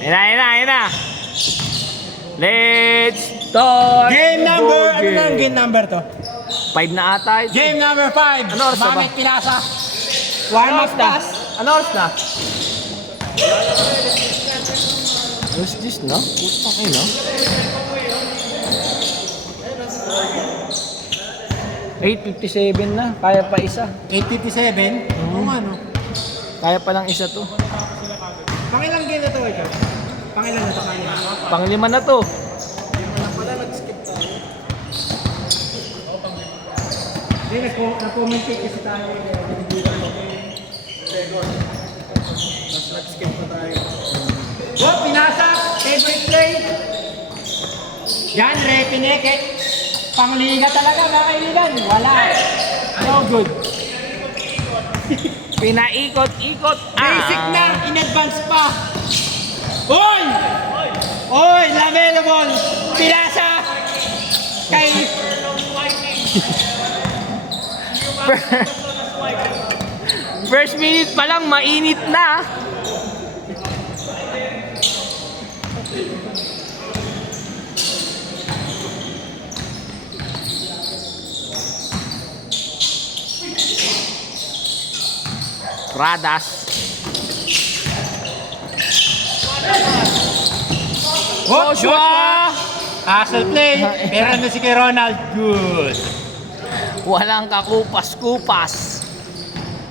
Ayun na. Let's start. Game number, ano na ang game number to? 5 na ata. Game number 5. Ano oras na ba? Bakit pinasa? Warm up pass. Ano oras na? What's this na? Putang ina. 8:57 na. Kaya pa isa. 8:57? Oo nga no. Kaya pa lang isa to. Pangilang game na to ito? Pangilan na to kanina? Panglima na to. Hindi, nag-commentate kasi tayo. Nag-skip na tayo. Oh, pinasa! Favorite play! Yan, Repineke. Pangliga talaga mga kaibigan. Wala. No good. Pinaikot-ikot. Basic na, in advance pa. Oy! Oy, Lamelo ball. Pinasa! Kay... First minute pa lang, mainit na. Pradas. Joshua! Hustle play. Pero na si kay Ronald. Good. Walang kakupas-kupas.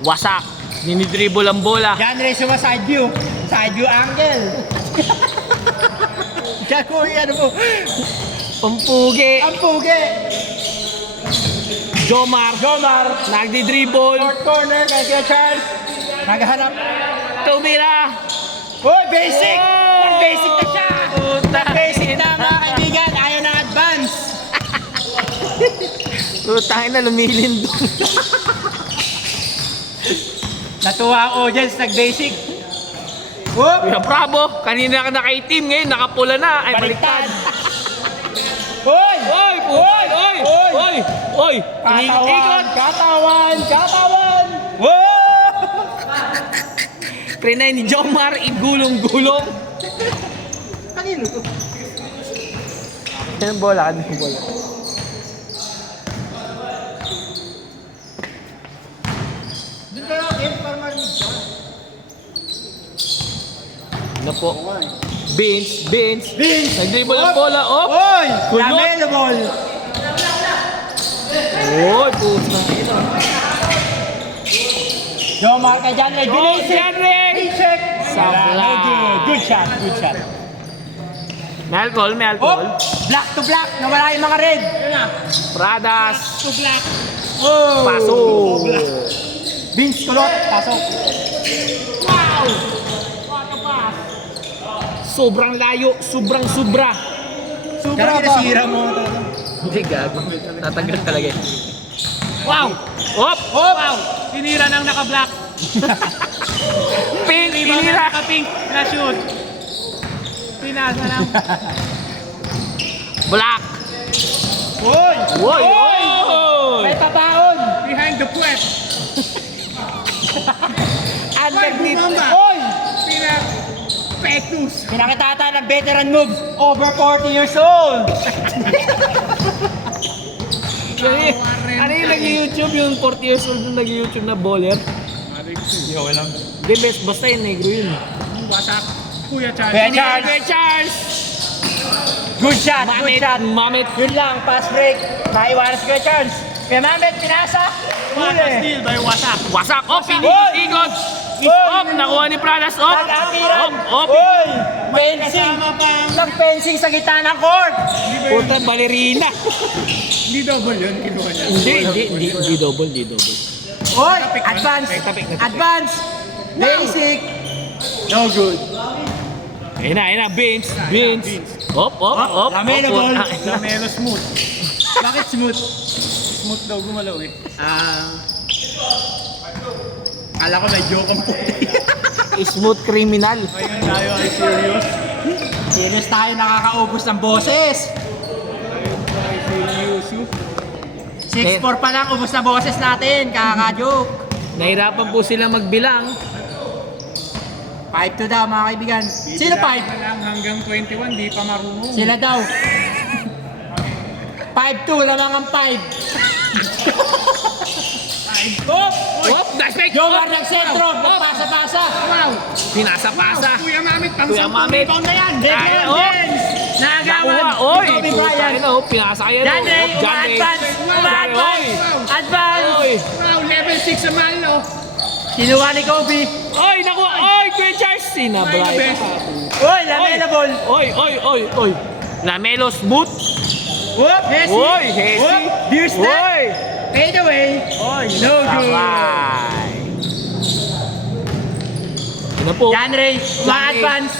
Wasak. Dinidribble ang bola. Yan rin suma side view. Side view angle. Gago yan mo. Pampugi. Ang pugi. Jomar. Nagdi-dribble. Short corner kay Kuya Charles. Naghahanap. Tumira. Oh, basic! Oh! Nag-basic na siya! Puta. Nag-basic na mga kaibigan. Ayaw na advance. Putang ina, lumilindong. Natuwa ang audience. Nag-basic. Whoop! Kuya Bravo, kanina ka nakaitim, ngayon nakapula na. Ay, baliktad. Hoy! Oy, putal! Oy! Oy! Oy! Ikot! Katawan! Whoa! Krinay ni Jomar, igulong-gulong. Kanino to? Ano bola? Ano yung bola? Doon ka na, game para marinig ka. Ano po? Vince. Nag-dribble ang bola. Oh! Oy! Kulot. Lamelo ball! Oy, putang ina. Jomar ka dyan, may Oh, binisik! Henry! Check! Sabla. Good shot. May alcohol. Oh! Black to black! Nawala yung mga red! Pradas. To black! Oh! Paso. Vince kulot! Pasok! Wow! Sobrang layo. Sobra. Sobra ba? Nasira mo ito. Hindi gago. Tatagal talaga. Wow! Op! Wow! Tinira ng naka-black. Pink! Ibang Inira! naka-pink na shoot. Pinasa ng... Black! Oy! Woy! May pabaon! Behind the puwet. Underneath! Bumamba. Oy! Pectus. Pinakitata ng veteran moves over 40 years old! Ano yung nag-YouTube? Yung 40 years old yung nag-YouTube na bowler? Hindi ko alam. Di best, basta yung negro yun. Wasak. Kuya Charlie. Kuya Charles. Kuya Charles! Good shot! Mamit! Yun lang, pass break. Maiwanas ko Charles. Kaya Mamet, pinasa. Wasak steal by Wasak. Wasak! Oh, pinigot! Op! Nakuha ni Pradas! Op! Nag-atiran. Op! Oy! Fencing! Kasama pa. Nag-fencing sa gitna ng court. Puta, balerina! Hindi double yun. Kinuha niya. Hindi double. Oy! Advance! Tapik. Advance! Basic! No good. Ayun na, Vince! Op! Lamelo ball. Lamelo smooth. Bakit smooth? Smooth daw gumalaw eh. Kala ko may joke ang puti. Smooth criminal. Ngayon tayo ay serious. Serious tayo, nakakaubos ng boses. Ay serious. 6-4 pa lang, ubos na boses natin. Kaka-joke. Nahirapan po sila magbilang. 5-2 daw mga kaibigan. Sino 5? lang hanggang 21, di pa marunong. Sila daw. 5-2, lamang ang 5. Hop! Hop, nice fake! Jomar Hop! nagsentro, Hop! nagpasa-pasa. Wow! Pinasa-pasa. Kuya Mamit, pang Kuya 10 Mamit. rebound na yan! Ay, oh. Nagawan. Nakuha, oy! Kobe Puta, Bryant. yun, oh, pinasa yan, oh. John Ray, John Ray. uma-advance. Oy! Advance. Oy! Wow, level 6 sa Malo. Kinuha ni Kobe. Oy, nakuha! Oy, Kuya Charles! Sinabray Ay, pa. Oy, lamela ball. Oy! Lamelo smooth. Whoop, Hesi. Oy, Hesi. Whoop, beer step. Oy! Fade away. Oy, No good. Aray! Ano po? John Ray, uma-advance.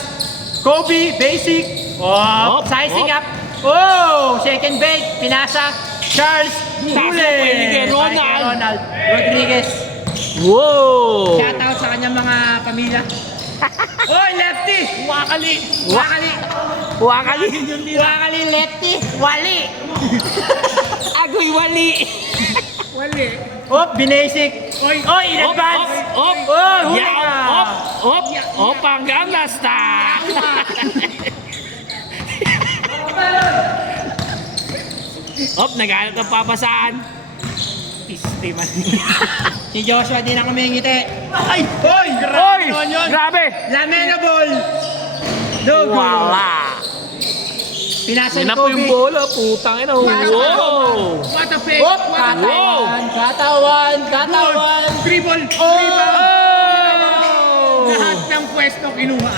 Kobe, basic. Oh, Hop, sizing hop. up. Oh, second bait. Pinasa. Charles. Pasa Huli. pwede kay Ronald. Kay Ronald. Rodriguez. Wow! Shoutout sa kanyang mga pamilya. Oy, lefty. Wakali. Wakali. Wakali! Wakali, lefty. Wali. Agoy wali! Wali. Oh, binasic. Oy, Oy, in Op! advance. Op! Oh, huli Yeah, ka. Op! Hanggang nasta! Op! Naghanap ng papasaan. Piste man. Si Joshua din ako may ngiti. Ay! Oy! Oy! Grabe yun! Grabe! Lamena ball. No good. Wala! Pinasa Yan ni na po yung Kobe. bola. Putang ina. Wow! What a fake! Hop, What a Wow. katawan. Dribble! Oh! Rebound! Oh! Lahat ng pwesto kinuha.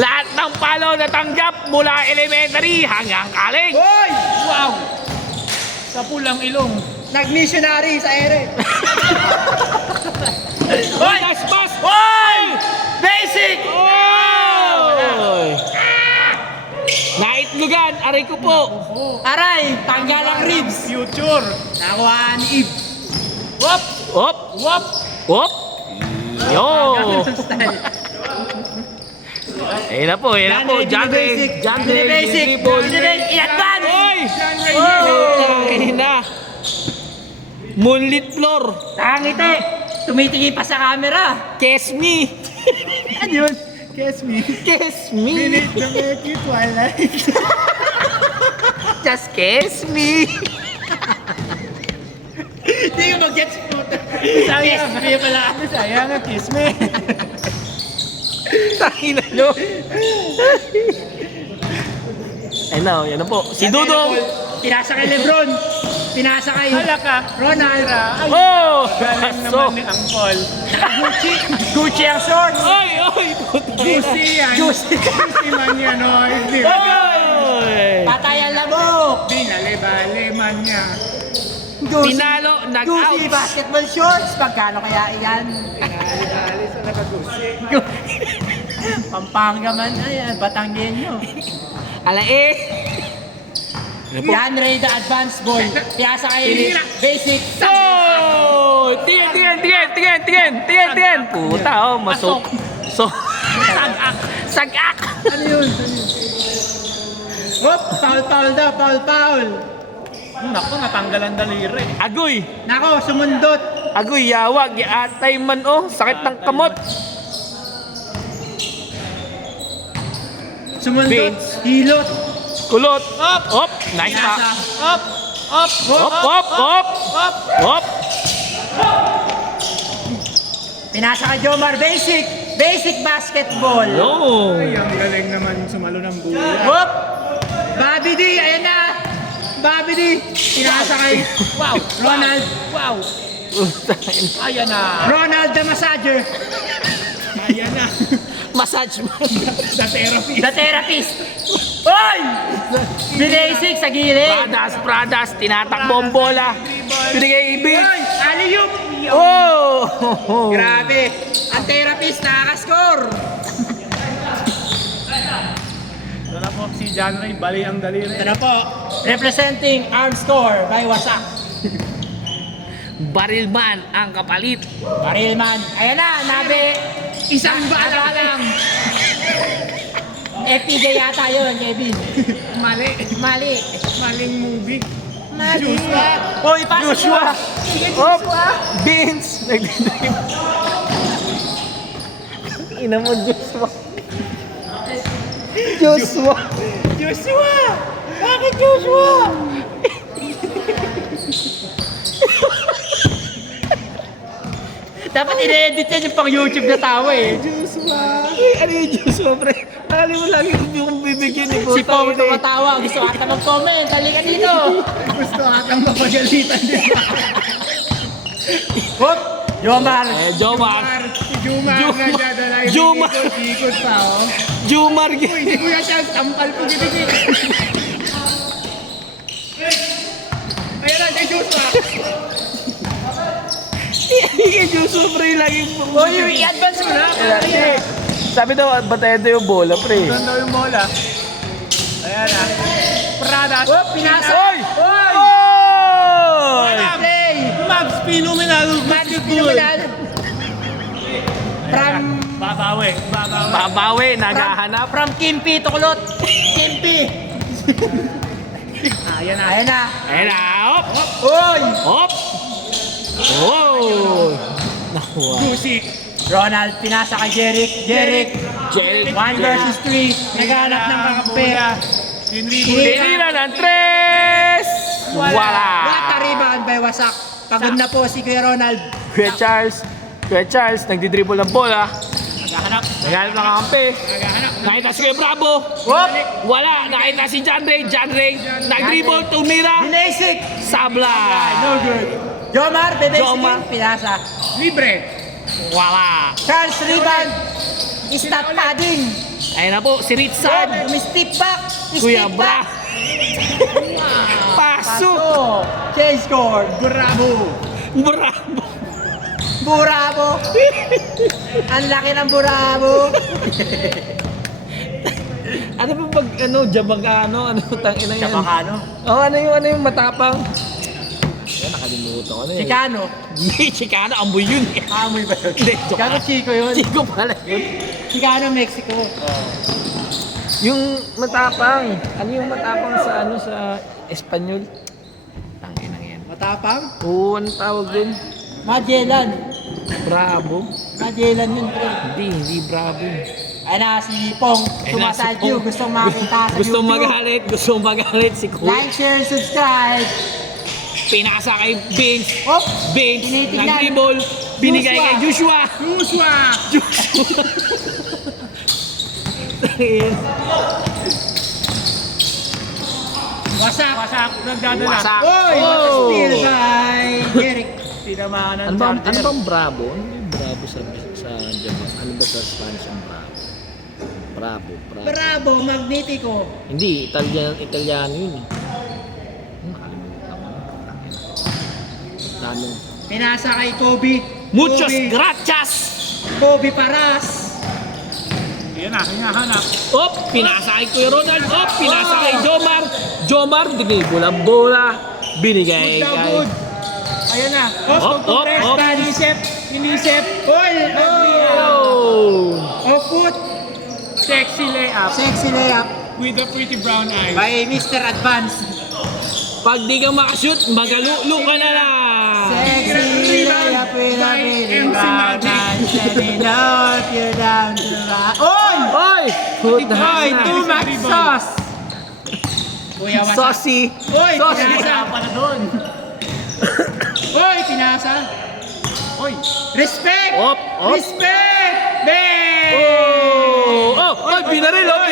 Lahat ng palo natanggap mula elementary hanggang college. Hoy! Wow! Sa pulang ilong. Nag-missionary sa ere. Hoy! Nice pass! Hoy! Basic! Oy! Naitlugan, aray ko po. Aray, tanggal ang ribs. Future! Nakuha ni Eve. Wop! Hop! Wop! Hop! Yo! Style. Ayun na po, John Ray. John Ray, Basic. dribble. In advance. Oy! John Ray Oh! Ayun na. Moonlit floor. Tangiti. Tumitingin pa sa camera. Kiss me. Ano yun? Kiss me. Kiss me. Minute to make it twilight. Just kiss me. Hindi ko mag-gets po. Sayang. Kaya pala. Sayang nga, kiss me. Tangina nyo. Ayun na, yan na po. Si Dudong. Pinasa kay Lebron. Pinasa kay Hala ka. Ronald. Oh! Galing So, naman ni Angkol. Gucci. Gucci ang shorts. oy! Puta. Juicy yan. Juicy. Juicy man yan, oy. Di ba? Oy! Patay ang labok. Binale-bale man niya. Pinalo, nag-out. Gucci basketball shorts. Pagkano kaya yan? Binale-bale sa nakagusi. Pampanga man. Ayan, Batanggenyo. Ala eh. Yan, Ray, the advanced ball. Pinasa kay basic. Oh! Tingin. Puta, oh, masok. So, sagak. Ano yun? Hop, foul daw, foul. Naku, natanggalan daliri. Agoy. Nako, sumundot. Agoy, yawag. Atay man, oh. Sakit ng kamot. Sumundot. Vince. Hilot. Kulot. Hop. Nice pa. Up! Up! Hop. Pinasa kay Jomar, basic. Basic basketball. Yo. Ay, ang galing naman sumalo ng buya. Hop. Bobby D, ayan na. Bobby D. Pinasa kay Wow! Ronald. Wow! Ayan na! Ronald the massager. Ayan na! Massage mo. The therapy! The therapist. Hoy! Binasic sa gilid. Pradas. Tinatakbo ang bola. Binigay ibig. Hoy! Alley-oop. Oh! Grabe. Ang therapist nakaka-score. Ito na po si John Ray, bali ang daliri. Ito na po. Representing Arm Store by Wasak. Barilman ang kapalit. Barilman. Ayan na, nabi. Isang bala lang! FPJ yata yun, Kevin. Mali! Mali. Maling movie! Mali. Joshua. Hoy, pasok Joshua. mo. Sige, Joshua. Vince. Nagdidrive. ina mo, Joshua. Joshua! Joshua! Bakit Joshua? Dapat ine-edit yan yung pang YouTube na tawa eh. Joshua! Ano yung Joshua, pre? Akali mo lagi yung bibigyan ni Si Pong tumatawa. Gusto ata mag-comment. Halika dito. Gusto atang mapagalitan din. Hop! Jomar! Jomar! Si Jumar Jumar. nagdadala yung Jumar. ikot pa, oh. Jomar! Uy, hindi ko yan siya. Tampal ko gibigit. Ayan na, si Joshua. Hindi Joshua, pre, lagi Uy, i-advance mo na. Sabi daw, batayan daw yung bola, pre. Doon daw yung bola. Ayan na. Pradas. Hop! Pinasa! Oy! Oy! Oy! Play! Max Phenomenal. Magic Phenomenal! From... Babawi. Babawi, naghahanap. From Kimpi, Tukulot! Kimpi! Ayan na. Ayan na! Ayan na, hop! Uy! Hop! Oh! Nakuha. Juicy. Ronald, pinasa kay Jeric. Jeric! Jeric. 1 versus 3. Naghahanap ng kakampi. Henry Tinira ng tres! Wala! What a rebound by Wasak. Pagod na po si Kuya Ronald. Kuya Charles, nagdidribble ng bola. Naghahanap. Naghanap ng kampi. Naghahanap. Nakita si Kuya Bravo. Hop! Wala. Nakita si John Ray. Nag-dribble, tumira. Dinasik! Sabla. No good. Jomar, Jomar. Bebesikin, pinasa. Libre. Wala. Charles, rebound. Stat padding. Ayun na po, si Ritsan. Step back. Kuya Step Bra. back. Pasok. Change score. Bravo. Bravo. Burabo. Ang laki ng burabo. Ano ba pag Jabagano, tangina yan? Chabacano. Oh, ano yung matapang? Yan, nakalimutan ko na yun. Chicano. Chicano, amboy yun. Amoy ba yun? Hindi, joke Gago lang. Chico yun. Chico pala yun. Chicano, Mexico. Yung matapang. Ano yung matapang sa Espanyol? Tangina yan. Matapang. Oo, anong tawag dun? Magellan. Bravo? Magellan yun, pre. Hindi bravo. Ay na, si Pong. Ayun na, si Sumasadyo. Pong. Gustong makita sa Gustong YouTube. magalit si Kuya. Like, share, subscribe. Pinasa kay Vince. Oh! Vince, Tinitignan. nag-dribble. Binigay kay Joshua. Wasak. Nagdadala. Wasak. Oy! What a Oh! steal by Jeric. Tinamaan ng Ano bang charger. bravo? Ano yung bravo sa Japan? Ano ba sa Spanish ang bravo? Bravo. Bravo, Magnetico. Hindi, Italiano yun eh. Nakalimutan ko. Tanong. Pinasa kay Kobe. Muchos Kobe. gracias! Kobe Paras. Ayan na, hinahanap. Op! Pinasa kay Kuya Ronald. Op! Pinasa kay Jomar, dinibol ang bola. Binigay Good na kay... good. Ayan na. Op! Inisip. Oy! Oh! Off foot. Sexy layup. Sexy layup With the pretty brown eyes. by Mr. Advance. Pag di ka makashoot, magalulo ka na lang. Sexy layup with a pretty brown eyes. Let me know if you're down to ride. Oy! Oy! Puta Oy! na. Too much sauce. Kuya, what's up? Saucy. Oy! Saucy. Pinasa. Para doon. Oy! Pinasa. Oy! Respect! Op! Respect! Bang! Oh! Oh! Oy! Pinaril oh!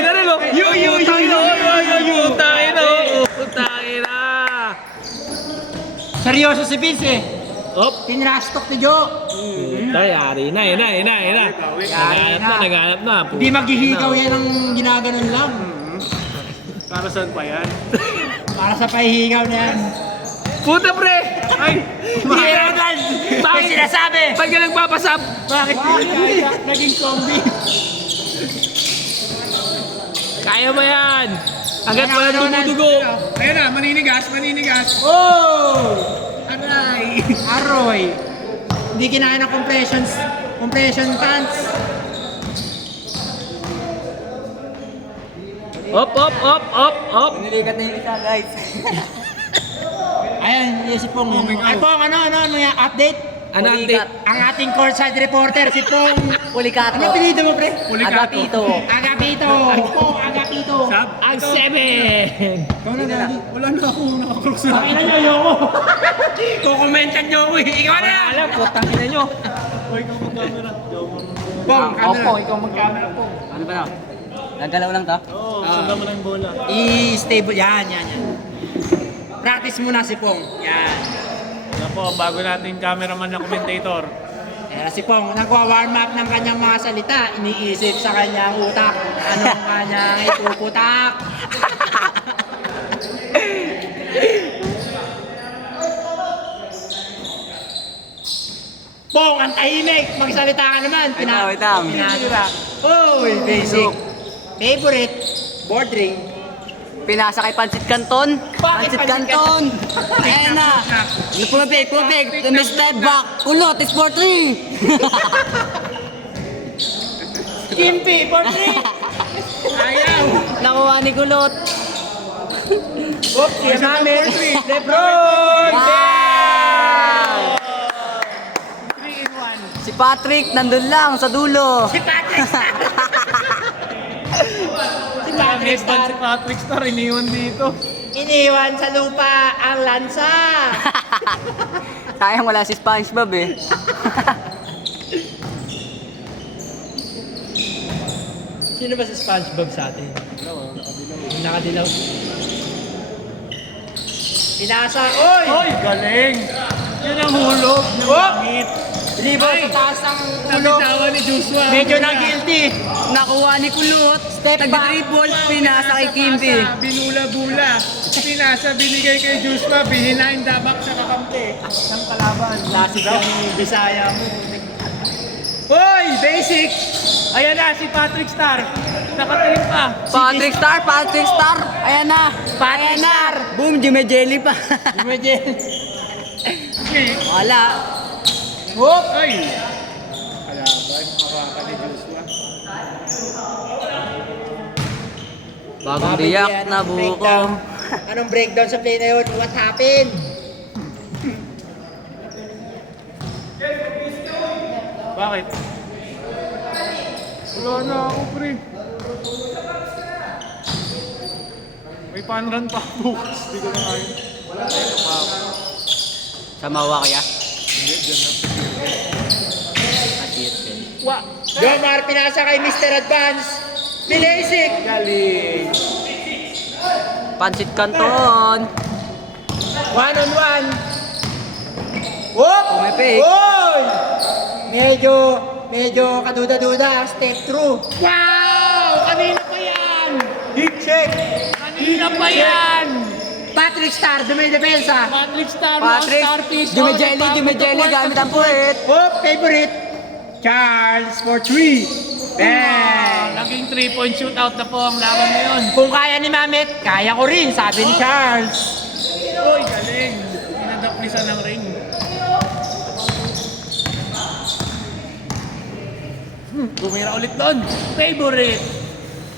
Putangin na! Seryoso si Vince eh. Op! Tinrastok ni Joe. Yari na. Naghanap na. Hindi maghihigaw yan ang ginaganon lang. Para saan pa yan? Para sa pahihigaw na yan. Puta pre! Ay! Hindi Ronald! Bakit sinasabi? Pag ka nagpapasap! Bakit? Naging combi. Kaya mo yan! Hanggat wala dumudugo! Ayan na, maninigas. Oh! Aray! Aroy! Hindi kinain ng compression pants. Op! Nilikat na yung isa, guys. Ayan, yung si Pong. Ay, Pong, ano yung update? Ano update? Ang ating courtside reporter, si Pong Pulicato. Ano pinito mo, pre? Agapito. Agapito. Pong Agapito. Ang 7. Ikaw na, Daddy. Wala na ako nakakrus na. Pakina nyo, ayoko. Kukomentan nyo ako eh. Ikaw na. Alam, putang ina nyo. O, ikaw mag-camera. Pong, camera. Opo, ikaw mag-camera po. Ano ba na? Nagalaw lang to? Oo, sundan mo lang yung bola. I-stable. Yan. Practice muna si Pong. Yan. Yan po, bago natin cameraman na commentator. Kaya si Pong, nagwa-warm up ng kanyang mga salita. Iniisip sa kanyang utak. Anong kanyang ituputak. Pong, ang tahimik. Magsalita ka naman. Wait lang. Uy, basic. Favorite. Board ring. Pinasa kay Pancit Canton. Bakit Pancit Pancit Canton. Ayan na. Pumipik. Mr. Back. Kulot. It's for 3. Kimpi, board ring. Ayaw. Nakuha ni Kulot. Oops, yan namin. Lebron! Wow! 3-in-1. Si Patrick nandun lang sa dulo. Si Patrick Star. Si Patrick Star. Si Patrick Star, iniwan dito. Iniwan sa lupa ang lansa. Sayang wala si SpongeBob eh. Sino ba si SpongeBob sa atin? Nakadilaw. Pinasa. Oy! Hoy, galing! Yun ang hulog ng Oh! langit. Libo sa taas ang ulo. Nabitawan ni Joshua. Medyo na guilty. Nakuha ni Kulot. Step back. Nag-dribble. Pinasa kay Kimby. Binula-bula. Pinasa, binigay kay Joshua. Bihinain dabak sa kakampi. Ng kalaban. Lasig ka ni Bisaya mo. Oy! Basic! Ayan na, si Patrick Star. Nakatingin pa. Patrick Star. Ayan na. Patrick Ayan na. Star. Boom, Jimmy Jelly pa. Imagine. Okay. Wala. Whoop! Ay! Kalaban, makaka ni Joshua. Bagong biyak na buko. Anong breakdown sa play na yun? What happened? Bakit? Wala na ako, pre. May panran pa bukas. Hindi ko na kaya. Wala na pa ako. Sa mawa kaya? Hindi, dyan na. Wa! Jomar, pinasa kay Mr. Advance. Bilasik! Galing! Pancit Canton. One on one. Whoop! Pumipik. Oy! Medyo kaduda-duda ang step through. Wow! Kanina pa yan! Hit check! Kanina pa yan! Patrick Star, dumidepensa. Patrick Star, Patrick. Starfish. Jimmy Jelly gamit ang puwet. Whoop! Favorite. Charles for 3. Bang! Naging 3-point shootout na po ang laban ngayon. Kung kaya ni Mamet, kaya ko rin, sabi ni Charles. Uy, galing! Pinadaplisan ng ring. Tumira ulit doon. Favorite.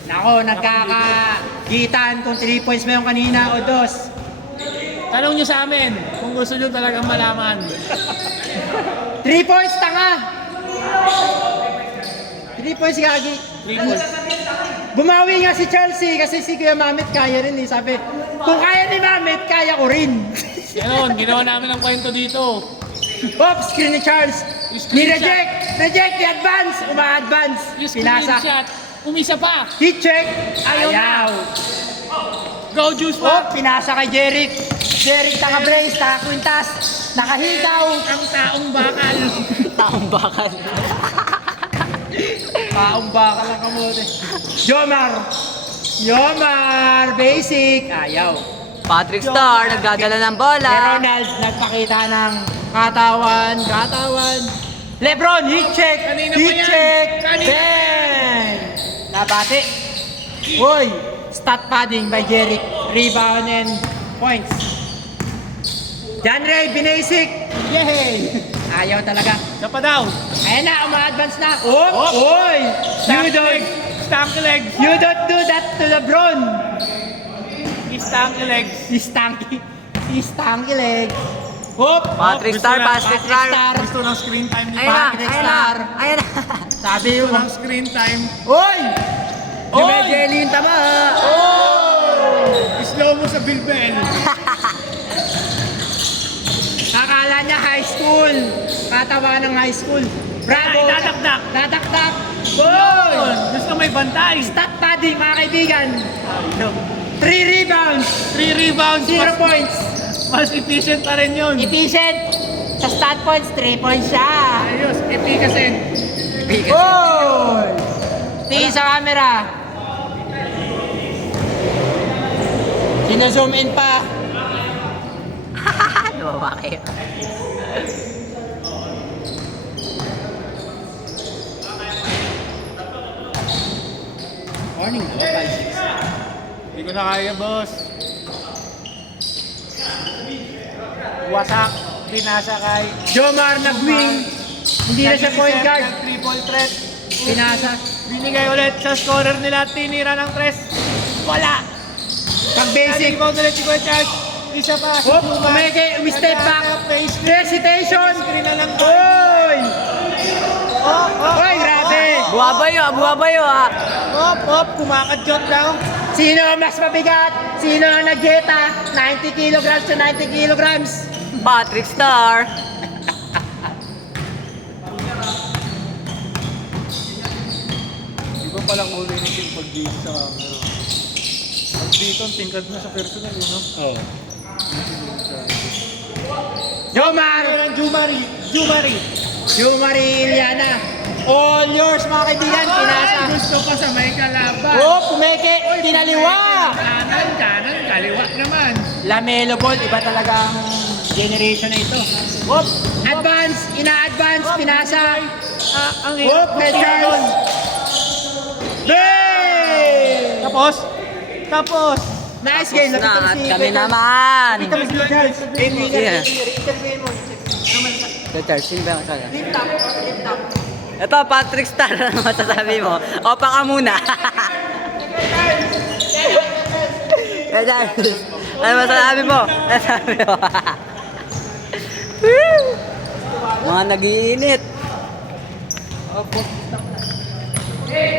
Nako, nagkakagitan kung 3 points ba yung kanina o 2. Tanong nyo sa amin kung gusto nyo talagang malaman. 3 points, tanga! 3 points, gagi. 3 points. Bumawi nga si Chelsea kasi si Kuya Mamet kaya rin eh. Sabi, kung kaya ni Mamet, kaya ko rin. Ganon, ginawa namin ang kwento dito. Oops, screen ni Charles. Screenshot. Reject the advance. Uma-advance. Yung Pinasa. screenshot. Umisa pa. Heat check. Ayaw na. Ayaw. Go, Juice Oh, Pop. pinasa kay Jeric. Jeric, taka-brace, taka-quintas. Nakahigaw. Ang taong bakal. Taong bakal. Paong baka lang kamote. Jomar, basic. Ayaw. Patrick Star, nagdadala ng Si bola. Ronald, nagpakita ng katawan. Lebron, heat check. Kanina pa Heat yan. check. Kanina. Bang! Nabati. Uy, stat padding by Jeric. Rebound and points. John Ray, binasic. Yay! Ayaw talaga. Siya pa daw. Ayan na, uma-advance na. Oh, oy! Stanky legs. You don't do that to LeBron. Stanky legs. He's stanky leg. Hop! Patrick Star. Gusto ng screen time ni Ayan na, Patrick ayan na. Star. Ayan na. Sabi Ito mo. ng screen time. Oy! Si Medjeli yung tama. Slow mo sa bilbel. Akala niya high school. Katawa ng high school. Bravo! Ay, dadakdak. Dadakdak. Yun! Gusto may bantay. Stat padding, mga kaibigan. 3 rebounds. 3 rebounds. 0 points. Mas efficient pa rin yun. Efficient. Sa stat points, 3 points siya. Ayos, efficacy. Oy! Tingin sa camera. Sino-zoom in pa. Lumaba kayo. Morning, 5-6. Hindi ko na kaya, boss. Wasak. Pinasa kay Jomar nag-wing. Hindi na siya point guard. Triple threat. Pinasa. Binigay ulit sa scorer nila. Tinira ng tres. Wala. Pag-basic. Rebound ulit si Kuya Charles. Isa pa. si Hop, Juma. umistep back. Face Recitation. screen na lang. Oy! Oh. Oy, grabe. Buwabayo ah. Hop. Kumakadyot daw. Sino ang mas mabigat? Sino ang nag-geta? 90 kilograms to 90 kilograms. Patrick Star. Iba palang huli ni King pag dito sa camera. Pag dito, ang tingkad na sa personal, yun, no? Oh. Jomar! Meron Jumari. Jumari Iliana. All yours, mga kaibigan. Pinasa. Gusto pa sa may kalaban. Oh, pumeke. Tinaliwa. Kanan, kaliwa naman. Lamelo Ball, iba talaga ang generation na ito. Hop! Advance, ina-advance, pinasa. Ang Hop, kay Charles. Hey! Tapos. Nice game. Na, Nakita mo at si kami Kuya naman. Charles. Nakita mo si Kuya Charles. Game winner, Yeah. interview mo. Richard, sino ba yung kasala? Flip top, flip top. Ito, Patrick Star. Ano masasabi mo? Opa ka muna. Richard, ano masasabi mo? Ano masasabi mo? Woo! Mga nag-iinit.